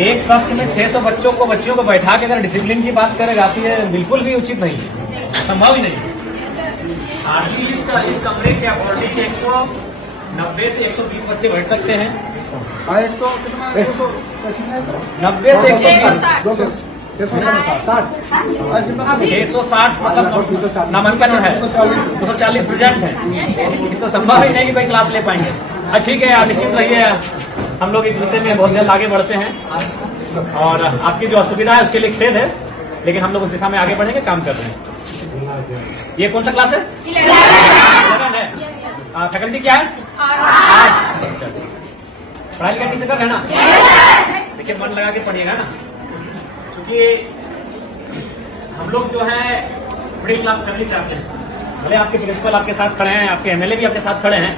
एक कक्ष में 600 बच्चियों को बैठा के अगर डिसिप्लिन की बात करें जाती है, बिल्कुल भी उचित नहीं है, संभव ही नहीं। हार्डली इस कमरे के अकॉर्डिंग 190 से 120 बच्चे बैठ सकते हैं। 90 से 120 660 मतलब नामांकन है, 240 प्रेजेंट है। ये तो संभव ही नहीं कि कोई क्लास ले पाएंगे। ठीक है, आप निश्चित रहिए, हम लोग इस विषय में बहुत जल्द आगे बढ़ते हैं और आपकी जो असुविधा है उसके लिए खेद है, लेकिन हम लोग उस दिशा में आगे बढ़ेंगे, काम कर रहे हैं। ये कौन सा क्लास है? 11 है। फैकल्टी क्या है? अच्छा, पढ़ाई लिखाई ठीक से कर रहे हैं ना? देखिए, मन लगा के पढ़िएगा ना, क्योंकि हम लोग जो है मिडिल क्लास फैमिली से आते हैं। भले आपके प्रिंसिपल आपके साथ खड़े हैं, आपके एमएलए भी आपके साथ खड़े हैं,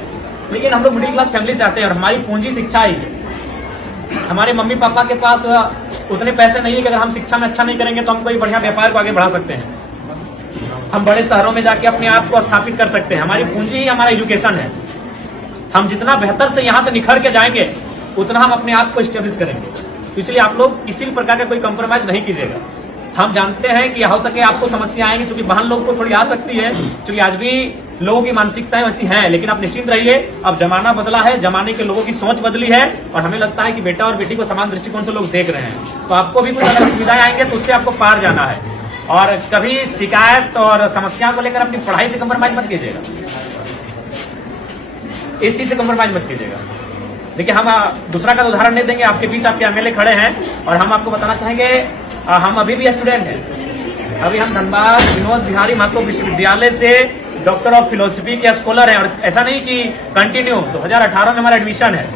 लेकिन हम लोग मिडिल क्लास फैमिली से आते हैं और हमारी पूंजी शिक्षा ही है। हमारे मम्मी पापा के पास उतने पैसे नहीं है कि अगर हम शिक्षा में अच्छा नहीं करेंगे तो हम कोई बढ़िया व्यापार को आगे बढ़ा सकते हैं, हम बड़े शहरों में जाके अपने आप को स्थापित कर सकते हैं। हमारी पूंजी ही हमारा एजुकेशन है। हम जितना बेहतर से यहाँ से निखर के जाएंगे उतना हम अपने आप को स्टेब्लिश करेंगे। इसलिए आप लोग किसी भी प्रकार का कोई कंप्रोमाइज नहीं कीजिएगा। हम जानते हैं कि हो सके आपको समस्या आएंगी, क्योंकि बहन लोग को थोड़ी आ सकती है, क्योंकि आज भी लोगों की मानसिकताएं वैसी हैं, लेकिन आप निश्चिंत रहिए, अब जमाना बदला है, जमाने के लोगों की सोच बदली है और हमें लगता है कि बेटा और बेटी को समान दृष्टिकोण से लोग देख रहे हैं। तो आपको भी कुछ अगर सुविधाएं आएंगे तो उससे आपको पार जाना है। और कभी शिकायत और समस्या को लेकर अपनी पढ़ाई से कंप्रोमाइज मत कीजिएगा, इस चीज से कंप्रोमाइज मत कीजिएगा। देखिए, हम दूसरा का उदाहरण नहीं देंगे, आपके बीच आपके एमएलए खड़े हैं और हम आपको बताना चाहेंगे, हम अभी भी स्टूडेंट हैं। अभी हम धनबाद विनोद बिहारी महतो विश्वविद्यालय से डॉक्टर ऑफ फिलोसफी के स्कॉलर हैं। और ऐसा नहीं कि कंटिन्यू 2018 में हमारा एडमिशन है,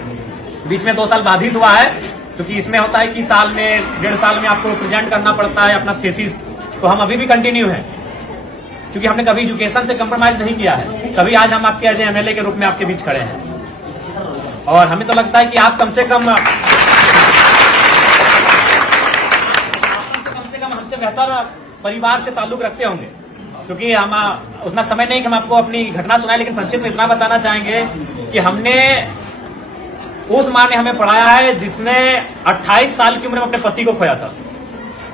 बीच में 2 साल बाधित हुआ है, क्योंकि इसमें होता है कि साल में 1.5 साल में आपको प्रेजेंट करना पड़ता है अपना थीसिस। तो हम अभी भी कंटिन्यू हैं, क्योंकि हमने कभी एजुकेशन से कंप्रोमाइज नहीं किया है। कभी आज हम आपके एज एमएलए के रूप में आपके बीच खड़े हैं और हमें तो लगता है कि आप कम से कम हमसे बेहतर परिवार से ताल्लुक रखते होंगे, क्योंकि हम उतना समय नहीं कि हम आपको अपनी घटना सुनाए, लेकिन संक्षिप्त में इतना बताना चाहेंगे कि हमने उस माँ ने हमें पढ़ाया है जिसने 28 साल की उम्र में अपने पति को खोया था।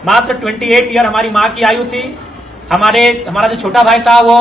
मात्र 28 ईयर हमारी माँ की आयु थी। हमारा जो छोटा भाई था वो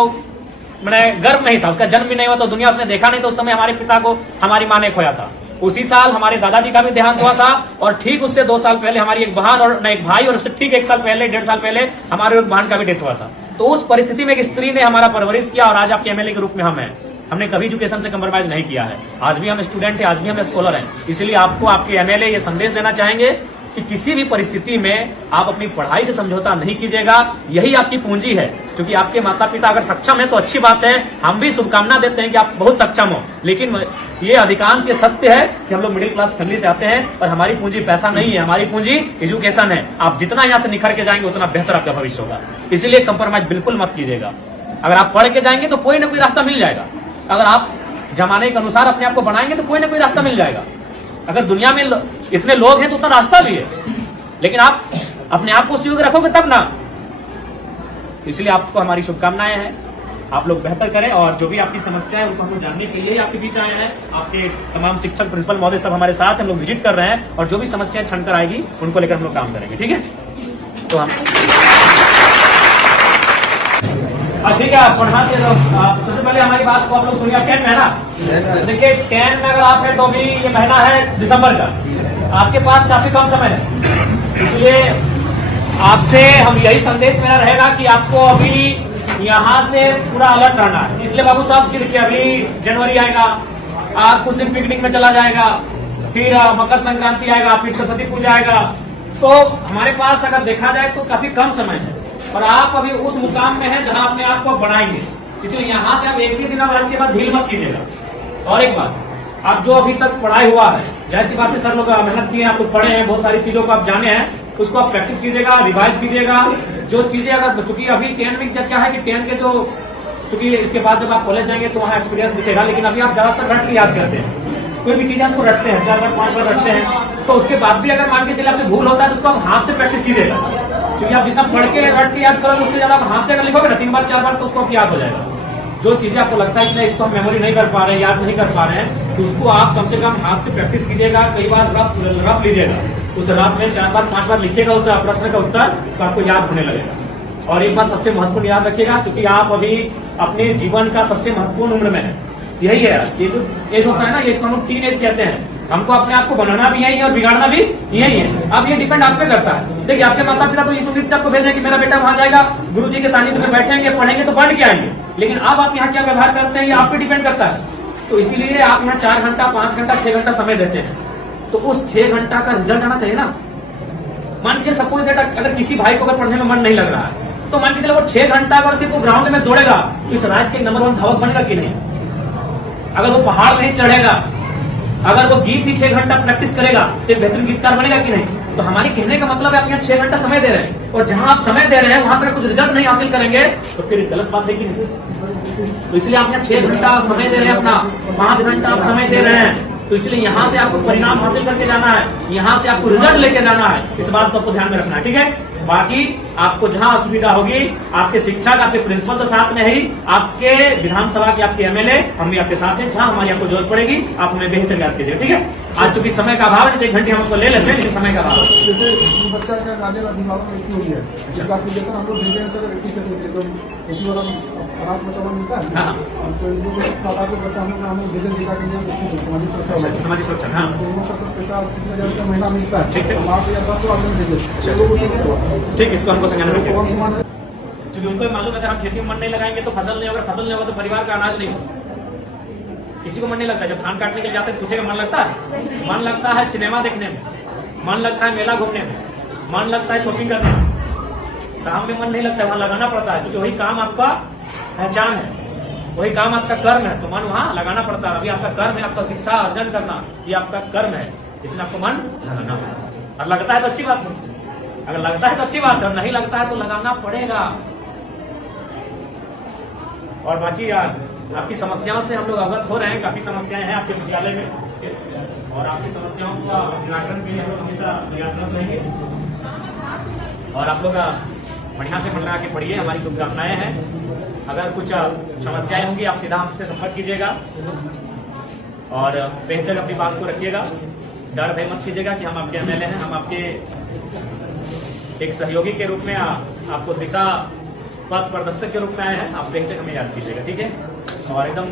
मैंने गर्भ नहीं था, उसका जन्म भी नहीं हुआ, तो दुनिया उसने देखा नहीं, तो उस समय हमारे पिता को हमारी माँ ने खोया था। उसी साल हमारे दादाजी का भी देहांत हुआ था और ठीक उससे 2 साल पहले हमारी एक बहन और एक भाई, और उससे ठीक 1 साल पहले 1.5 साल पहले हमारे एक बहन का भी डेथ हुआ था। तो उस परिस्थिति में एक स्त्री ने हमारा परवरिश किया और आज आपके एमएलए के रूप में हम हैं। हमने कभी एजुकेशन से कंप्रोमाइज नहीं किया है। आज भी हम स्टूडेंट हैं, आज भी हम स्कॉलर हैं। इसलिए आपको आपके एमएलए ये संदेश देना चाहेंगे कि किसी भी परिस्थिति में आप अपनी पढ़ाई से समझौता नहीं कीजिएगा। यही आपकी पूंजी है, क्योंकि आपके माता पिता अगर सक्षम है तो अच्छी बात है, हम भी शुभकामना देते हैं कि आप बहुत सक्षम हो। लेकिन ये अधिकांश ये सत्य है कि हम लोग मिडिल क्लास फैमिली से आते हैं और हमारी पूंजी पैसा नहीं है, हमारी पूंजी एजुकेशन है। आप जितना यहाँ से निखर के जाएंगे उतना बेहतर आपका भविष्य होगा। इसीलिए कंप्रोमाइज बिल्कुल मत कीजिएगा। अगर आप पढ़ के जाएंगे तो कोई ना कोई रास्ता मिल जाएगा। अगर आप जमाने के अनुसार अपने आप को बनाएंगे तो कोई ना कोई रास्ता मिल जाएगा। अगर दुनिया में इतने लोग हैं तो उतना रास्ता भी है, लेकिन आप अपने आप को उस योग्य रखोगे तब ना। इसलिए आपको हमारी शुभकामनाएं हैं, आप लोग बेहतर करें। और जो भी आपकी समस्या है उनको हम जानने के लिए आपके बीच आए हैं। आपके तमाम शिक्षक प्रिंसिपल महोदय सब हमारे साथ हम लोग विजिट कर रहे हैं और जो भी समस्याएं छनकर आएगी उनको लेकर हम लोग काम करेंगे। ठीक है, तो हम ठीक है, पढ़ना से सबसे पहले हमारी बात को आप लोग सुनिए। 10 महीना, देखिए 10 में अगर आप है तो अभी ये महीना है दिसंबर का, आपके पास काफी कम समय है। इसलिए आपसे हम यही संदेश मेरा रहेगा कि आपको अभी यहाँ से पूरा अलर्ट रहना है। इसलिए बाबू साहब, फिर अभी जनवरी आएगा, आप कुछ दिन पिकनिक में चला जाएगा, फिर मकर संक्रांति आएगा, फिर सरस्वती पूजा आएगा, तो हमारे पास अगर देखा जाए तो काफी कम समय है और आप अभी उस मुकाम में हैं जहां अपने आप को बढ़ाएंगे। इसलिए यहाँ से आप एक भी दिन और इसके बाद ढील मत कीजिएगा। और एक बात, आप जो अभी तक पढ़ाई हुआ है, जैसी बात है सर लोग मेहनत किए, आप लोग पढ़े हैं, बहुत सारी चीजों को आप जाने हैं, उसको आप प्रैक्टिस कीजिएगा, रिवाइज कीजिएगा। जो चीजें अगर चूंकि अभी 10 में क्या है कि 10 के जो क्योंकि इसके बाद जब आप कॉलेज जाएंगे तो वहाँ एक्सपीरियंस दिखेगा, लेकिन अभी आप ज्यादातर रट के याद करते हैं, कोई भी चीजें आपको रटते हैं 4 बार 5 बार रटते हैं, तो उसके बाद भी अगर मान के चले आपसे भूल होता है तो उसको आप हाथ से प्रैक्टिस कीजिएगा, क्योंकि आप जितना पढ़ के रट के याद करोगे उससे ज्यादा आप हाथ से अगर लिखोगे ना 3 बार 4 बार तो उसको आप याद हो जाएगा। जो चीजें आपको लगता है कि इसको हम मेमोरी नहीं कर पा रहे हैं, याद नहीं कर पा रहे हैं, तो उसको आप कम से कम हाथ से प्रैक्टिस कीजिएगा, कई बार रफ लीजिएगा, उस रात में 4 बार 5 बार लिखिएगा उस प्रश्न का उत्तर, तो आपको याद होने लगेगा। और एक बात सबसे महत्वपूर्ण याद रखिएगा, क्योंकि आप अभी अपने जीवन का सबसे महत्वपूर्ण उम्र में है, यही है, ये जो एज होता है ना, ये इसको हम टीन एज कहते हैं। हमको अपने आप को बनाना भी यही है और बिगाड़ना भी यही है। अब ये डिपेंड आप पे करता है। देखिए आपके माता पिता तो इस उम्मीद से आपको भेजे कि मेरा बेटा वहां जाएगा, गुरुजी के सानिध्य में बैठेंगे, पढ़ेंगे तो पढ़ के आएंगे, लेकिन अब आप यहाँ क्या व्यवहार करते हैं ये आप पे डिपेंड करता है। तो इसीलिए आप यहाँ 4 घंटा 5 घंटा 6 घंटा समय देते हैं, तो उस 6 घंटा का रिजल्ट आना चाहिए ना। मान लीजिए सपोज दैट अगर किसी भाई को अगर पढ़ने में मन नहीं लग रहा है, तो मान के चलो वो 6 घंटा अगर सिर्फ वो ग्राउंड में दौड़ेगा तो इस राज्य के नंबर 1 धावक बनेगा कि नहीं। अगर वो पहाड़ नहीं चढ़ेगा, अगर वो गीत ही 6 घंटा प्रैक्टिस करेगा तो एक बेहतरीन गीतकार बनेगा कि नहीं। तो हमारे कहने का मतलब है आप यहाँ 6 घंटा समय दे रहे हैं, और जहां आप समय दे रहे हैं वहां से कुछ रिजल्ट नहीं हासिल करेंगे तो फिर गलत बात है कि नहीं। तो इसलिए आप यहाँ 6 घंटा समय दे रहे हैं, अपना 5 घंटा आप समय दे रहे हैं, तो इसलिए यहाँ से आपको परिणाम हासिल करके जाना है, यहाँ से आपको रिजल्ट लेके जाना है। इस बात को आपको ध्यान में रखना है, ठीक है। बाकी आपको जहां असुविधा होगी, आपके शिक्षक आपके प्रिंसिपल तो साथ में ही, आपके विधानसभा के आपके एमएलए हम भी आपके साथ हैं, जहां हमारी आपको जरूरत पड़ेगी आप हमें बेहतर याद कीजिए, ठीक है। आज चूंकि समय का अभाव है, 1 घंटे हम आपको ले लेते हैं, लेकिन समय का अभाव है। जैसे बच्चा का गाने का दिमाग में इतनी हो गया है, काफी लेकर हम लोग भेजे हैं सर, इसी वाला अनाज मतलब मिलता है। हाँ, तो जो सादा के बच्चा हम भेजे दिखा के सामाजिक सुरक्षा, हाँ, पैसा 30,000 का महीना मिलता है, ठीक है। 8,000 तो आपने भेजे, ठीक, इसको हमको संज्ञान में रखिएगा, क्योंकि उनको मालूम है अगर हम खेती में मन नहीं लगाएंगे तो फसल नहीं होगा, फसल नहीं होगा तो परिवार का अनाज नहीं होगा। किसी को मन नहीं लगता, जब धान काटने के लिए जाते हैं पूछेगा मन लगता है? मन लगता है सिनेमा देखने में, मन लगता है मेला घूमने में, मन लगता है शॉपिंग करने में। काम में मन नहीं लगता है, वहां लगाना पड़ता है, क्योंकि वही काम आपका पहचान है, वही काम आपका कर्म है, तो मन वहां लगाना पड़ता है। अभी आपका कर्म है, आपका शिक्षा अर्जन करना, ये आपका कर्म है, इसलिए आपको मन लगाना है। और लगता है तो अच्छी बात है, अगर लगता है तो अच्छी बात है, नहीं लगता है तो लगाना पड़ेगा। और बाकी यार आपकी समस्याओं से हम लोग अवगत हो रहे हैं, काफी समस्याएं हैं आपके विद्यालय में, और आपकी समस्याओं का निराकरण के लिए हम लोग हमेशा प्रयासरत रहेंगे। और आप लोग बढ़िया से मन लगा के पढ़िए, हमारी शुभकामनाएं हैं। अगर कुछ समस्याएं होंगी आप सीधा हमसे संपर्क कीजिएगा, और बेहतर अपनी बात को रखिएगा, डर भय मत कीजिएगा कि हम आपके एमएलए हैं, हम आपके एक सहयोगी के रूप में आपको दिशा पथ प्रदर्शक के रूप में आए हैं, आप बेहतर हमें याद कीजिएगा, ठीक है। और एकदम